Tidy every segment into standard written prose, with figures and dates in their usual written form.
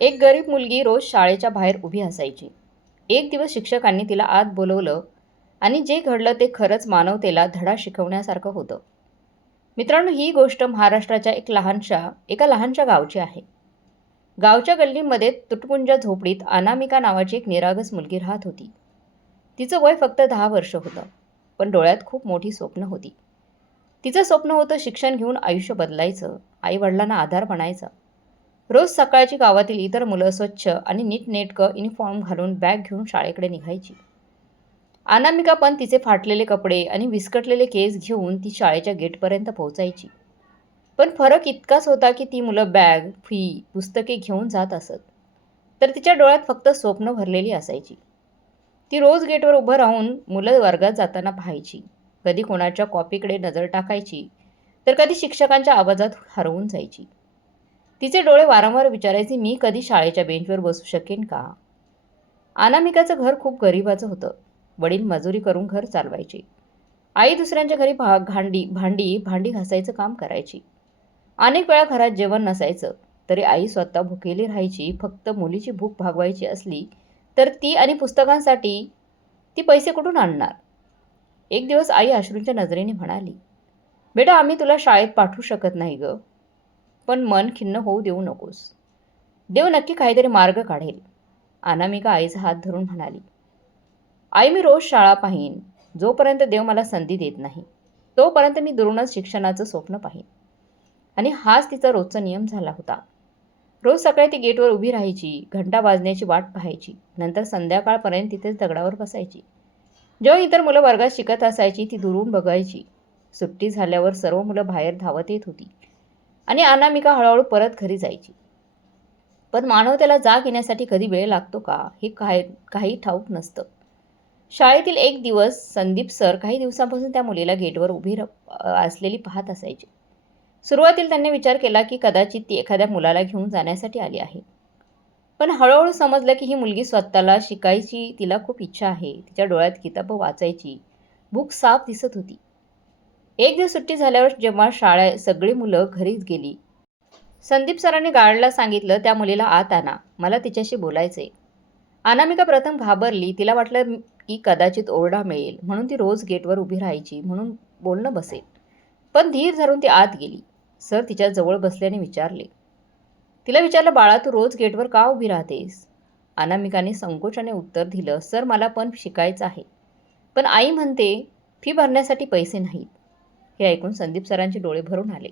एक गरीब मुलगी रोज शाळेच्या बाहेर उभी असायची. एक दिवस शिक्षकांनी तिला आत बोलवलं आणि जे घडलं ते खरंच मानवतेला धडा शिकवण्यासारखं होतं. मित्रांनो, ही गोष्ट महाराष्ट्राच्या एका लहानशा गावची आहे. गावच्या गल्लीमध्ये तुटपुंज्या झोपडीत अनामिका नावाची एक निरागस मुलगी राहत होती. तिचं वय फक्त 10 वर्ष होतं, पण डोळ्यात खूप मोठी स्वप्न होती. तिचं स्वप्न होतं शिक्षण घेऊन आयुष्य बदलायचं, आईवडिलांना आधार बनायचा. रोज सकाळची गावातील इतर मुलं स्वच्छ आणि नीटनेटकं युनिफॉर्म घालून बॅग घेऊन शाळेकडे निघायची. अनामिका पण तिचे फाटलेले कपडे आणि विस्कटलेले केस घेऊन ती शाळेच्या गेटपर्यंत पोहोचायची. पण फरक इतकाच होता की ती मुलं बॅग, फी, पुस्तके घेऊन जात असत, तर तिच्या डोळ्यात फक्त स्वप्न भरलेली असायची. ती रोज गेटवर उभं राहून मुलं वर्गात जाताना पाहायची. कधी कोणाच्या कॉपीकडे नजर टाकायची, तर कधी शिक्षकांच्या आवाजात हरवून जायची. तिचे डोळे वारंवार विचारायचे, मी कधी शाळेच्या बेंचवर बसू शकेन का? अनामिकाचं घर खूप गरिबाचं होतं. वडील मजुरी करून घर चालवायचे. आई दुसऱ्यांच्या घरी भांडी घासायचं काम करायची. अनेक वेळा घरात जेवण नसायचं, तरी आई स्वतः भुकेली राहायची. फक्त मुलीची भूक भागवायची असली तर ती आणि पुस्तकांसाठी ती पैसे कुठून आणणार? एक दिवस आई अश्रूंच्या नजरेने म्हणाली, बेटा, आम्ही तुला शाळेत पाठवू शकत नाही गं, पण मन खिन्न होऊ देऊ नकोस. देव नक्की काहीतरी मार्ग काढेल. अनामिका आईचा हात धरून म्हणाली, आई, मी रोज शाळा पाहीन. जोपर्यंत देव मला संधी देत नाही, तोपर्यंत मी दुरूनच शिक्षणाचं स्वप्न पाहीन. आणि हाच तिचा रोजचा नियम झाला होता. रोज सकाळी ती गेटवर उभी राहायची, घंटा वाजण्याची वाट पाहायची. नंतर संध्याकाळपर्यंत तिथेच दगडावर बसायची. जेव्हा इतर मुलं वर्गात शिकत असायची, ती दुरून बघायची. सुट्टी झाल्यावर सर्व मुलं बाहेर धावत येत होती आणि अनामिका हळूहळू परत घरी जायची. पण मानवतेला जाग येण्यासाठी कधी वेळ लागतो का, हे काही ठाऊक नसतं. शाळेतील एक दिवस संदीप सर काही दिवसांपासून त्या मुलीला गेटवर उभी असलेली पाहत असायचे. सुरुवातीला त्यांनी विचार केला की कदाचित ती एखाद्या मुलाला घेऊन जाण्यासाठी आली आहे. पण हळूहळू समजलं की ही मुलगी स्वतःला शिकायची, तिला खूप इच्छा आहे. तिच्या डोळ्यात किताबं वाचायची भूक साफ दिसत होती. एक दिवस सुट्टी झाल्यावर जेव्हा शाळा सगळी मुलं घरीच गेली, संदीप सरांनी गार्डला सांगितलं, त्या मुलीला आत आणा, मला तिच्याशी बोलायचंय. अनामिका प्रथम घाबरली. तिला वाटलं की कदाचित ओरडा मिळेल, म्हणून ती रोज गेटवर उभी राहायची, म्हणून बोलणं बसेल. पण धीर धरून ती आत गेली. सर तिच्या जवळ बसल्याने विचारले, तिला विचारलं, बाळा, तू रोज गेटवर का उभी राहतेस? अनामिकाने संकोचाने उत्तर दिलं, सर, मला पण शिकायचं आहे, पण आई म्हणते फी भरण्यासाठी पैसे नाहीत. हे ऐकून संदीप सरांचे डोळे भरून आले.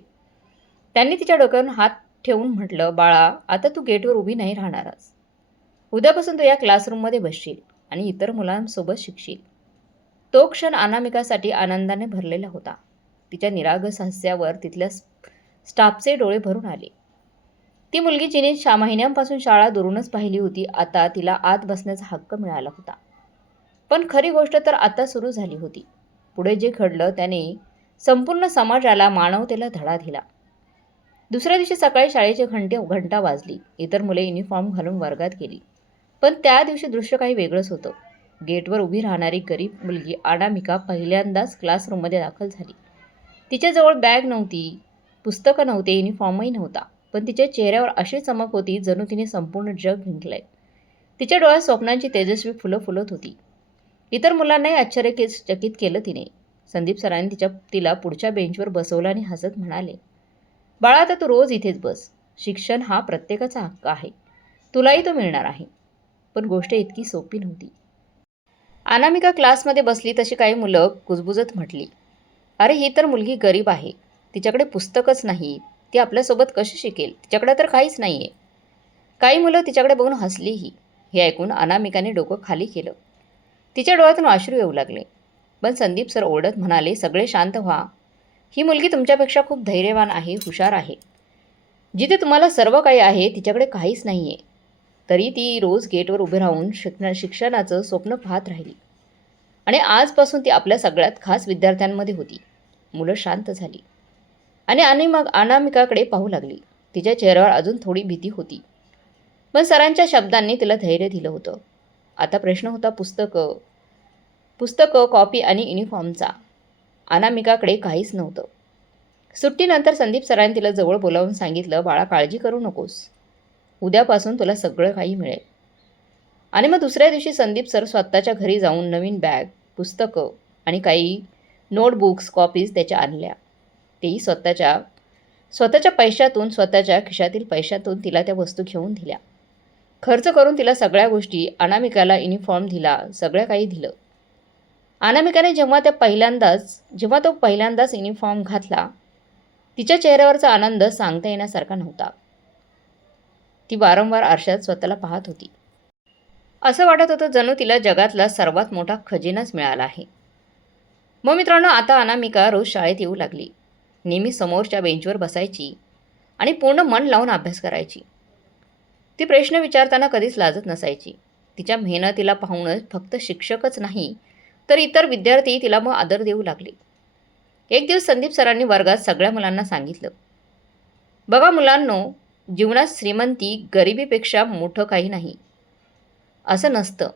त्यांनी तिच्या डोक्यावर हात ठेवून म्हटलं, बाळा, आता तू गेटवर उभी नाही राहणारच. उद्यापासून तू या क्लासरूममध्ये बसशील आणि इतर मुलांसोबत शिकशील. तो क्षण अनामिकासाठी आनंदाने भरलेला होता. तिच्या निरागस हास्यावर तिथल्या स्टाफचे डोळे भरून आले. ती मुलगी जिने महिन्यांपासून शाळा दुरूनच पाहिली होती, आता तिला आत बसण्याचा हक्क मिळाला होता. पण खरी गोष्ट तर आता सुरू झाली होती. पुढे जे घडलं त्याने संपूर्ण समाजाला मानवतेला धडा दिला. दुसऱ्या दिवशी सकाळी शाळेची घंटा वाजली. इतर मुले युनिफॉर्म घालून वर्गात गेली. पण त्या दिवशी दृश्य काही वेगळंच होतं. गेटवर उभी राहणारी गरीब मुलगी अनामिका पहिल्यांदाच क्लासरूममध्ये दाखल झाली. तिच्याजवळ बॅग नव्हती, पुस्तकं नव्हते, युनिफॉर्मही नव्हता. पण तिच्या चेहऱ्यावर अशी चमक होती जणू तिने संपूर्ण जग जिंकलंय. तिच्या डोळ्यात स्वप्नांची तेजस्वी फुलं फुलत होती. इतर मुलांनाही आश्चर्यचकित केलं तिने. संदीप सरांनी तिला पुढच्या बेंचवर बसवलं आणि हसत म्हणाले, बाळा, आता तू रोज इथेच बस. शिक्षण हा प्रत्येकाचा हक्क आहे, तुलाही तो मिळणार आहे. पण गोष्ट इतकी सोपी नव्हती. अनामिका क्लासमध्ये बसली तशी काही मुलं कुजबुजत म्हटली, अरे, ही तर मुलगी गरीब आहे, तिच्याकडे पुस्तकच नाही, ती आपल्यासोबत कशी शिकेल, तिच्याकडे तर काहीच नाही आहे. काही मुलं तिच्याकडे बघून हसलीही. हे ऐकून अनामिकाने डोकं खाली केलं. तिच्या डोळ्यातून अश्रू येऊ लागले. पण संदीप सर ओरडत म्हणाले, सगळे शांत व्हा. ही मुलगी तुमच्यापेक्षा खूप धैर्यवान आहे, हुशार आहे. जिथे तुम्हाला सर्व काही आहे तिच्याकडे काहीच नाही आहे. तरी ती रोज गेटवर उभे राहून शिक्षणाचं स्वप्न पाहत राहिली. आणि आजपासून ती आपल्या सगळ्यात खास विद्यार्थ्यांमध्ये होती. मुलं शांत झाली आणि अनामिकाकडे पाहू लागली. तिच्या चेहऱ्यावर अजून थोडी भीती होती, पण सरांच्या शब्दांनी तिला धैर्य दिलं होतं. आता प्रश्न होता पुस्तकं, कॉपी आणि युनिफॉर्मचा. अनामिकाकडे काहीच नव्हतं. सुट्टीनंतर संदीप सरांनी तिला जवळ बोलावून सांगितलं, बाळा, काळजी करू नकोस. उद्यापासून तुला सगळं काही मिळेल. आणि मग दुसऱ्या दिवशी संदीप सर स्वतःच्या घरी जाऊन नवीन बॅग, पुस्तकं आणि काही नोटबुक्स, कॉपीज त्याच्या आणल्या. तेही स्वतःच्या स्वतःच्या पैशातून, स्वतःच्या खिशातील पैशातून तिला त्या वस्तू घेऊन दिल्या. खर्च करून तिला सगळ्या गोष्टी, अनामिकाला युनिफॉर्म दिला, सगळं काही दिलं. अनामिकाने जेव्हा तो पहिल्यांदाच युनिफॉर्म घातला, तिच्या चेहऱ्यावरचा आनंद सांगता येण्यासारखा नव्हता. ती वारंवार आरशात स्वतःला पाहत होती. असं वाटत होतं जणू तिला जगातला सर्वात मोठा खजिनाच मिळाला आहे. मग मित्रांनो, आता अनामिका रोज शाळेत येऊ लागली. नेहमी समोरच्या बेंचवर बसायची आणि पूर्ण मन लावून अभ्यास करायची. ती प्रश्न विचारताना कधीच लाजत नसायची. तिच्या मेहनतीला पाहूनच फक्त शिक्षकच नाही, तर इतर विद्यार्थी तिला मग आदर देऊ लागले. एक दिवस संदीप सरांनी वर्गात सगळ्या मुलांना सांगितलं, बघा मुलांनो, जीवनात श्रीमंती गरिबीपेक्षा मोठं काही नाही. असं नसतं.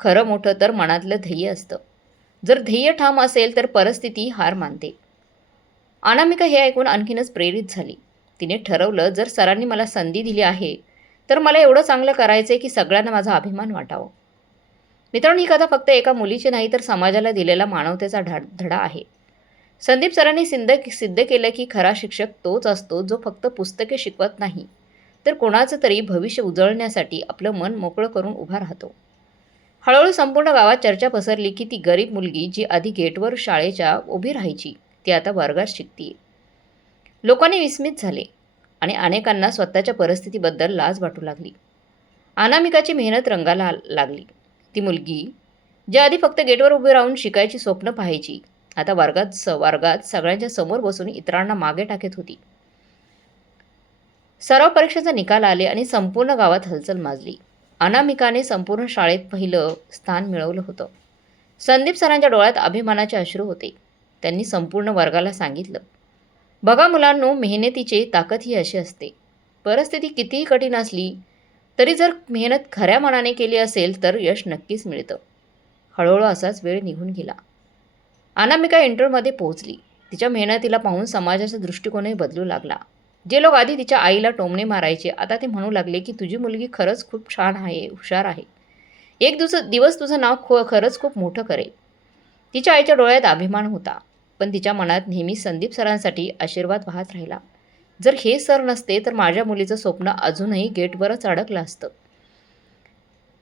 खरं मोठं तर मनातलं ध्येय असतं. जर ध्येय ठाम असेल तर परिस्थिती हार मानते. अनामिका हे ऐकून आणखीनच प्रेरित झाली. तिने ठरवलं, जर सरांनी मला संधी दिली आहे तर मला एवढं चांगलं करायचं आहे की सगळ्यांना माझा अभिमान वाटावा. मित्रांनो, ही कथा फक्त एका मुलीची नाही तर समाजाला दिलेला मानवतेचा धडा आहे. संदीप सरांनी सिद्ध केलं की खरा शिक्षक तोच असतो जो फक्त पुस्तके शिकवत नाही, तर कोणाचं तरी भविष्य उजळण्यासाठी आपलं मन मोकळं करून उभा राहतो. हळूहळू संपूर्ण गावात चर्चा पसरली की ती गरीब मुलगी जी आधी गेटवर शाळेच्या उभी राहायची, ती आता वर्गात शिकतीये. लोकांनी विस्मित झाले आणि अनेकांना स्वतःच्या परिस्थितीबद्दल लाज वाटू लागली. अनामिकाची मेहनत रंगाला लागली. ती मुलगी जी आधी फक्त गेटवर उभी राहून शिकायची स्वप्न पाहायची, आता वर्गात सगळ्यांच्या समोर बसून इतरांना मागे टाकत होती. सराव परीक्षेचा निकाल आले आणि संपूर्ण गावात हलचल माजली. अनामिकाने संपूर्ण शाळेत पहिलं स्थान मिळवलं होतं. संदीप सरांच्या डोळ्यात अभिमानाचे अश्रू होते. त्यांनी संपूर्ण वर्गाला सांगितलं, बघा मुलांनो, मेहनतीची ताकद ही अशी असते. परिस्थिती कितीही कठीण असली तरी जर मेहनत खऱ्या मनाने केली असेल तर यश नक्कीच मिळतं. हळूहळू असाच वेळ निघून गेला. अनामिका इंटरमध्ये पोहोचली. तिच्या मेहनतीला पाहून समाजाचा दृष्टिकोनही बदलू लागला. जे लोक आधी तिच्या आईला टोमणे मारायचे, आता ते म्हणू लागले की तुझी मुलगी खरंच खूप छान आहे, हुशार आहे. एक दिवस तुझं नाव खरंच खूप मोठं करेल. तिच्या आईच्या डोळ्यात अभिमान होता, पण तिच्या मनात नेहमी संदीप सरांसाठी आशीर्वाद वाहत राहिला. जर हे सर नसते तर माझ्या मुलीचं स्वप्न अजूनही गेटवरच अडकलं असतं.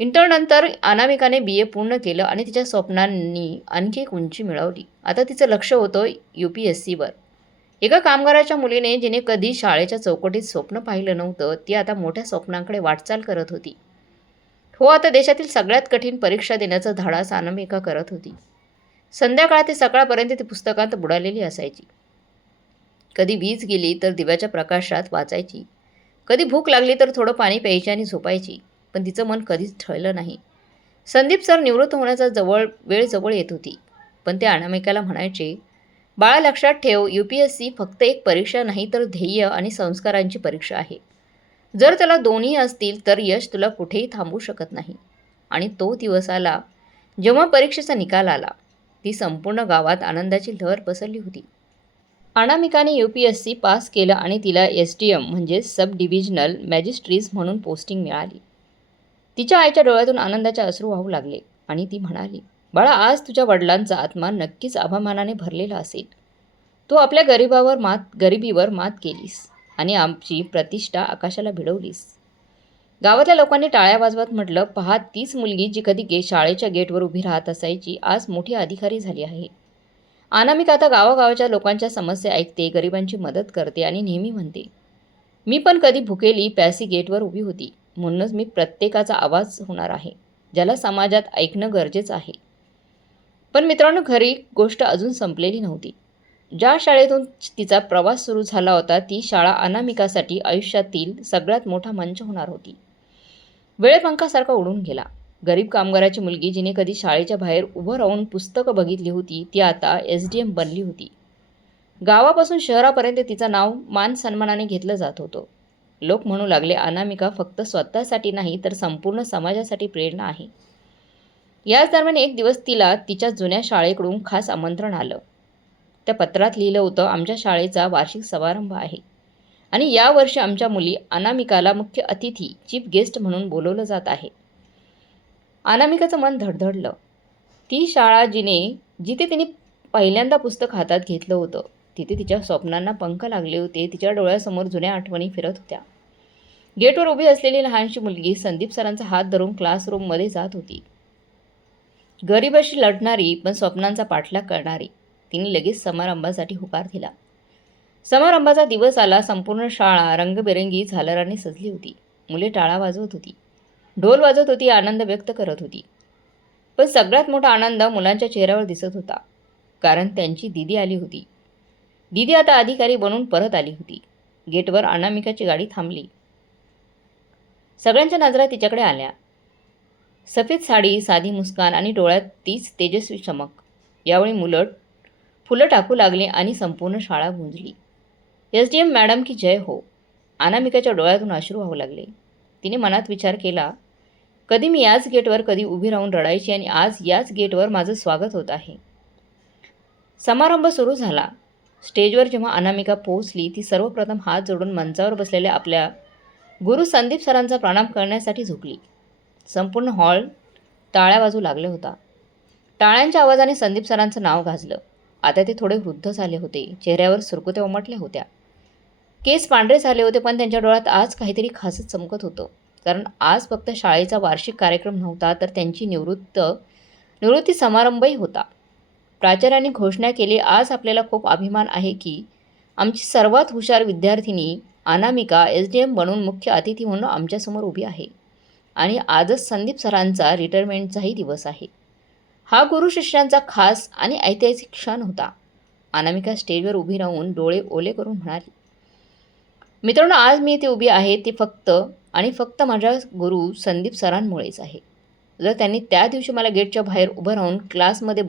इंटरनंतर अनामिकाने BA पूर्ण केलं आणि तिच्या स्वप्नांनी आणखी एक उंची मिळवली. आता तिचं लक्ष होतं UPSCवर. एका कामगाराच्या मुलीने जिने कधी शाळेच्या चौकटीत स्वप्न पाहिलं नव्हतं, ती आता मोठ्या स्वप्नांकडे वाटचाल करत होती. हो, आता देशातील सगळ्यात कठीण परीक्षा देण्याचा धाडस अनामिका करत होती. संध्याकाळ ते सकाळपर्यंत ती पुस्तकात बुडालेली असायची. कधी वीज गेली तर दिव्याच्या प्रकाशात वाचायची. कधी भूक लागली तर थोडं पाणी प्यायची आणि झोपायची. पण तिचं मन कधीच ठळलं नाही. संदीप सर निवृत्त होण्याचा वेळ जवळ येत होती. पण ते अनामिकाला म्हणायचे, बाळा लक्षात ठेव, UPSC फक्त एक परीक्षा नाही तर ध्येय आणि संस्कारांची परीक्षा आहे. जर त्याला दोन्ही असतील तर यश तुला कुठेही थांबवू शकत नाही. आणि तो दिवस आला जेव्हा परीक्षेचा निकाल आला. ती संपूर्ण गावात आनंदाची लहर पसरली होती. अनामिकाने UPSC पास केलं आणि तिला SDM म्हणजे सब डिव्हिजनल मॅजिस्ट्रीज म्हणून पोस्टिंग मिळाली. तिच्या आईच्या डोळ्यातून आनंदाचे अश्रू वाहू लागले आणि ती म्हणाली, बाळा, आज तुझ्या वडिलांचा आत्मा नक्कीच अभिमानाने भरलेला असेल. तू आपल्या गरिबीवर मात केलीस आणि आमची प्रतिष्ठा आकाशाला भिडवलीस. गावातल्या लोकांनी टाळ्या वाजवत म्हटलं, पहा, तीच मुलगी जी कधी शाळेच्या गेटवर उभी राहत असायची आज मोठी अधिकारी झाली आहे. अनामिका आता गावागावाच्या लोकांच्या समस्या ऐकते, गरिबांची मदत करते आणि नेहमी म्हणते, मी पण कधी भुकेली प्यासी गेटवर उभी होती. म्हणूनच मी प्रत्येकाचा आवाज होणार आहे, ज्याला समाजात ऐकणं गरजेचं आहे. पण मित्रांनो, खरी गोष्ट अजून संपलेली नव्हती. ज्या शाळेतून तिचा प्रवास सुरू झाला होता ती शाळा अनामिकासाठी आयुष्यातील सगळ्यात मोठा मंच होणार होती. वेळ पंखासारखा उडून गेला. गरीब कामगाराची मुलगी जिने कधी शाळेच्या बाहेर उभं राहून पुस्तकं बघितली होती, ती आता SDM बनली होती. गावापासून शहरापर्यंत तिचं नाव मान सन्मानाने घेतलं जात होतं. लोक म्हणू लागले, अनामिका फक्त स्वतःसाठी नाही तर संपूर्ण समाजासाठी प्रेरणा आहे. याच दरम्यान एक दिवस तिला तिच्या जुन्या शाळेकडून खास आमंत्रण आलं. त्या पत्रात लिहिलं होतं, आमच्या शाळेचा वार्षिक समारंभ आहे आणि यावर्षी आमच्या मुली अनामिकाला मुख्य अतिथी चीफ गेस्ट म्हणून बोलवलं जात आहे. अनामिकाचं मन धडधडलं. ती शाळा जिथे तिने पहिल्यांदा पुस्तक हातात घेतलं होतं, तिथे तिच्या स्वप्नांना पंख लागले होते. तिच्या डोळ्यासमोर जुन्या आठवणी फिरत होत्या. गेटवर उभी असलेली लहानशी मुलगी संदीप सरांचा हात धरून क्लासरूममध्ये जात होती. गरिबाशी लढणारी पण स्वप्नांचा पाठलाग करणारी. तिने लगेच समारंभासाठी होकार दिला. समारंभाचा दिवस आला. संपूर्ण शाळा रंगबेरंगी झालरांनी सजली होती. मुले टाळा वाजवत होती, ढोल वाजवत होती, आनंद व्यक्त करत होती. पण सगळ्यात मोठा आनंद मुलांच्या चेहऱ्यावर दिसत होता, कारण त्यांची दीदी आली होती. दीदी आता अधिकारी बनून परत आली होती. गेटवर अनामिकाची गाडी थांबली. सगळ्यांच्या नजरा तिच्याकडे आल्या. सफेद साडी, साधी मुस्कान आणि डोळ्यात तीच तेजस्वी चमक. यावेळी फुलं टाकू लागली आणि संपूर्ण शाळा गुंजली. SDM मॅडम की जय हो. अनामिकाच्या डोळ्यातून अश्रू वाहू लागले. तिने मनात विचार केला, कधी मी याच गेटवर कधी उभी राहून रडायची आणि आज याच गेटवर माझं स्वागत होत आहे. समारंभ सुरू झाला. स्टेजवर जेव्हा अनामिका पोहोचली, ती सर्वप्रथम हात जोडून मंचावर बसलेल्या आपल्या गुरु संदीप सरांचा प्रणाम करण्यासाठी झुकली. संपूर्ण हॉल टाळ्या वाजू लागले होता. टाळ्यांच्या आवाजाने संदीप सरांचं नाव गाजलं. आता ते थोडे वृद्ध झाले होते. चेहऱ्यावर सुरकुत्या उमटल्या होत्या. केस पांढरे झाले होते, पण त्यांच्या डोळ्यात आज काहीतरी खासच चमकत होतं. कारण आज फक्त शाळेचा वार्षिक कार्यक्रम नव्हता, तर त्यांची निवृत्ती समारंभही होता. प्राचार्यांनी घोषणा केली, आज आपल्याला खूप अभिमान आहे की आमची सर्वात हुशार विद्यार्थिनी अनामिका SDM बनून मुख्य अतिथी म्हणून आमच्यासमोर उभी आहे. आणि आजच संदीप सरांचा रिटायरमेंटचाही दिवस आहे. हा गुरु शिष्यांचा खास आणि ऐतिहासिक क्षण होता. अनामिका स्टेजवर उभी राहून डोळे ओले करून म्हणाली, मित्रांनो, आज मी इथे उभी आहे ती फक्त माझ्या गुरु संदीप सरांमुळेच आहे. जर त्यांनी त्या दिवशी मला गेटच्या बाहेर उभं राहून क्लासमध्ये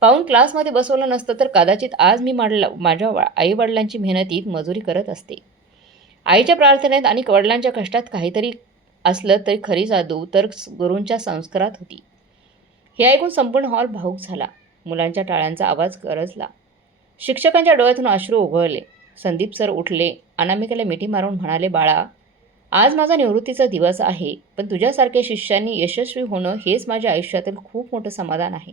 पाहून क्लासमध्ये बसवलं नसतं, तर कदाचित आज मी माझ्या आईवडिलांची मेहनतीत मजुरी करत असते. आईच्या प्रार्थनेत आणि वडिलांच्या कष्टात काहीतरी असलं तरी खरी जादू तर गुरूंच्या संस्कारात होती. हे ऐकून संपूर्ण हॉल भावूक झाला. मुलांच्या टाळ्यांचा आवाज गरजला. शिक्षकांच्या डोळ्यातून अश्रू ओघळले. संदीप सर उठले. अनामिकेला मिठी मारून म्हणाले, बाळा, आज माझा निवृत्तीचा दिवस आहे, पण तुझ्यासारख्या शिष्यांनी यशस्वी होणं हेच माझ्या आयुष्यातील खूप मोठं समाधान आहे.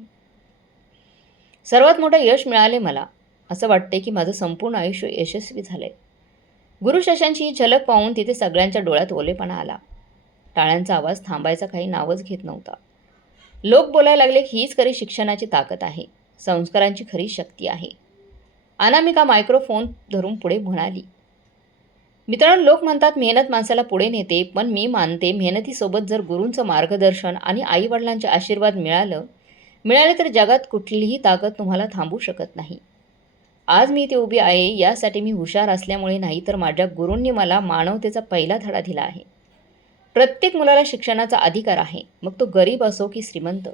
सर्वात मोठं यश मिळाले मला. असं वाटते की माझं संपूर्ण आयुष्य यशस्वी झालंय. गुरुशिष्यांची ही झलक पाहून तिथे सगळ्यांच्या डोळ्यात ओलेपणा आला. टाळ्यांचा आवाज थांबायचा काही नावच घेत नव्हता. लोक बोलायला लागले की हीच खरी शिक्षणाची ताकद आहे, संस्कारांची खरी शक्ती आहे. अनामिका मायक्रोफोन धरून पुढे म्हणाली, मित्रांनो, लोक म्हणतात मेहनत माणसाला पुढे नेते, पण मी मानते मेहनतीसोबत जर गुरूंचं मार्गदर्शन आणि आईवडिलांचे आशीर्वाद मिळाले तर जगात कुठलीही ताकद तुम्हाला थांबवू शकत नाही. आज मी इथे उभी आहे यासाठी मी हुशार असल्यामुळे नाही, तर माझ्या गुरूंनी मला मानवतेचा पहिला धडा दिला आहे. प्रत्येक मुलाला शिक्षणाचा अधिकार आहे, मग तो गरीब असो की श्रीमंत.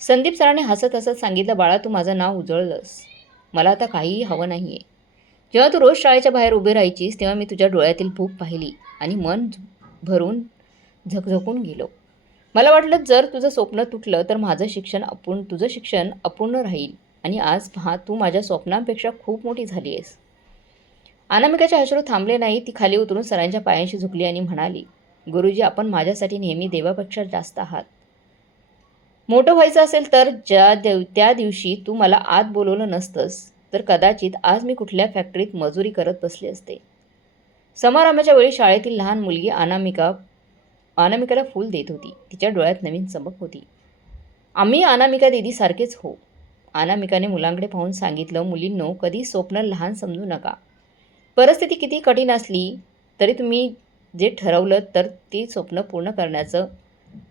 संदीप सरांनी हसत हसत सांगितलं, बाळा, तू माझं नाव उजळलंस. मला आता काहीही हवं नाही आहे. जेव्हा तू रोज शाळेच्या बाहेर उभी राहायचीस, तेव्हा मी तुझ्या डोळ्यातील भूक पाहिली आणि मन भरून झकझकून गेलो. मला वाटलं, जर तुझं स्वप्न तुटलं तर तुझं शिक्षण अपूर्ण राहील. आणि आज पहा, तू माझ्या स्वप्नांपेक्षा खूप मोठी झाली आहेस. अनामिकाचे अश्रू थांबले नाही. ती खाली उतरून सरांच्या पायांशी झुकली आणि म्हणाली, गुरुजी, आपण माझ्यासाठी नेहमी देवापेक्षा जास्त आहात. मोठं व्हायचं असेल तर त्या दिवशी तू मला आत बोलवलं नसतंस, तर कदाचित आज मी कुठल्या फॅक्टरीत मजुरी करत बसले असते. समारंभाच्या वेळी शाळेतील लहान मुलगी अनामिकाला फूल देत होती. तिच्या डोळ्यात नवीन चमक होती. आम्ही अनामिका दीदी सारखेच हो. अनामिकाने मुलांकडे पाहून सांगितलं, मुलींनो, कधी स्वप्न लहान समजू नका. परिस्थिती किती कठीण असली तरी तुम्ही जे ठरवलं तर ती स्वप्न पूर्ण करण्याचा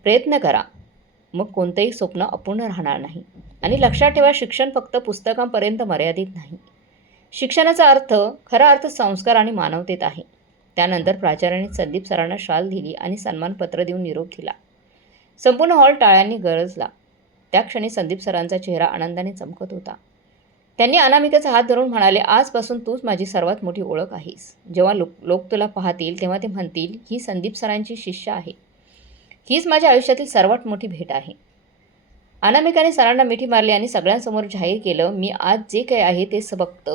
प्रयत्न करा. मग कोणतंही स्वप्न अपूर्ण राहणार नाही. आणि लक्षात ठेवा, शिक्षण फक्त पुस्तकांपर्यंत मर्यादित नाही. शिक्षणाचा खरा अर्थ संस्कार आणि मानवतेत आहे. त्यानंतर प्राचार्यांनी संदीप सरांना शाल दिली आणि सन्मानपत्र देऊन निरोप दिला. संपूर्ण हॉल टाळ्यांनी गरजला. त्या क्षणी संदीप सरांचा चेहरा आनंदाने चमकत होता. त्यांनी अनामिकेचा हात धरून म्हणाले, आजपासून तूच माझी सर्वात मोठी ओळख आहेस. जेव्हा लोक तुला पाहतील तेव्हा ते म्हणतील, ही संदीप सरांची शिष्य आहे. हीच माझ्या आयुष्यातील सर्वात मोठी भेट आहे. अनामिकाने सरांना मिठी मारली आणि सगळ्यांसमोर जाहीर केलं, मी आज जे काही आहे ते फक्त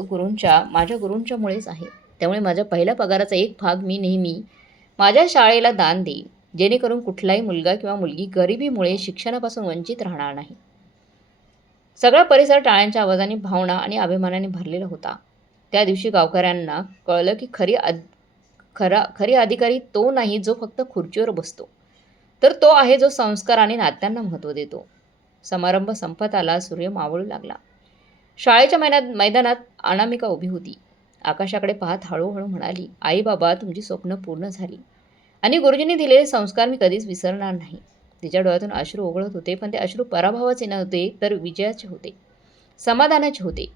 माझ्या गुरूंच्यामुळेच आहे. त्यामुळे माझ्या पहिल्या पगाराचा एक भाग मी नेहमी माझ्या शाळेला दान देईन, जेणेकरून कुठलाही मुलगा किंवा मुलगी गरिबीमुळे शिक्षणापासून वंचित राहणार नाही. सगळा परिसर टाळ्यांच्या आवाजाने, भावना आणि अभिमानाने भरलेला होता. त्या दिवशी गावकऱ्यांना कळलं की खरी अधिकारी तो नाही जो फक्त खुर्चीवर बसतो, तर तो आहे जो संस्कार आणि नात्यांना महत्त्व देतो. समारंभ संपत आला, सूर्य मावळू लागला. शाळेच्या मैदानात अनामिका उभी होती. आकाशाकडे पाहत हळूहळू म्हणाली, आई बाबा, तुमची स्वप्न पूर्ण झाली आणि गुरुजींनी दिलेले संस्कार मी कधीच विसरणार नाही. तिच्या डोळ्यातून अश्रू ओघळत होते, पण ते अश्रू पराभवाचे नव्हते, तर विजयाचे होते, समाधानाचे होते.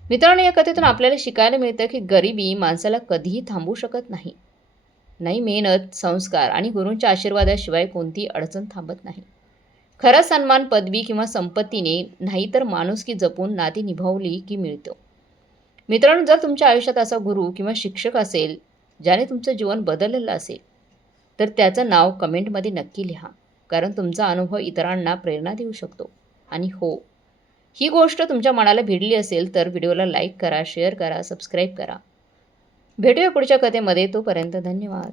मित्रांनो, या कथेतून आपल्याला शिकायला मिळतं की गरिबी माणसाला कधीही थांबवू शकत नाही. नाही, मेहनत, संस्कार आणि गुरूंच्या आशीर्वादाशिवाय कोणतीही अडचण थांबत नाही. खरा सन्मान पदवी किंवा संपत्तीने नाही, तर माणुसकी जपून नाती निभावली की मिळतो. मित्रांनो, जर तुमच्या आयुष्यात असा गुरु किंवा शिक्षक असेल ज्याने तुमचं जीवन बदललेलं असेल, तर त्याचं नाव कमेंटमध्ये नक्की लिहा, कारण तुमचा अनुभव इतरांना प्रेरणा देऊ शकतो. आणि हो, ही गोष्ट तुमच्या मनाला भिडली असेल तर व्हिडिओला लाईक करा, शेअर करा, सबस्क्राईब करा. भेटूया पुढच्या कथेमध्ये. तोपर्यंत धन्यवाद.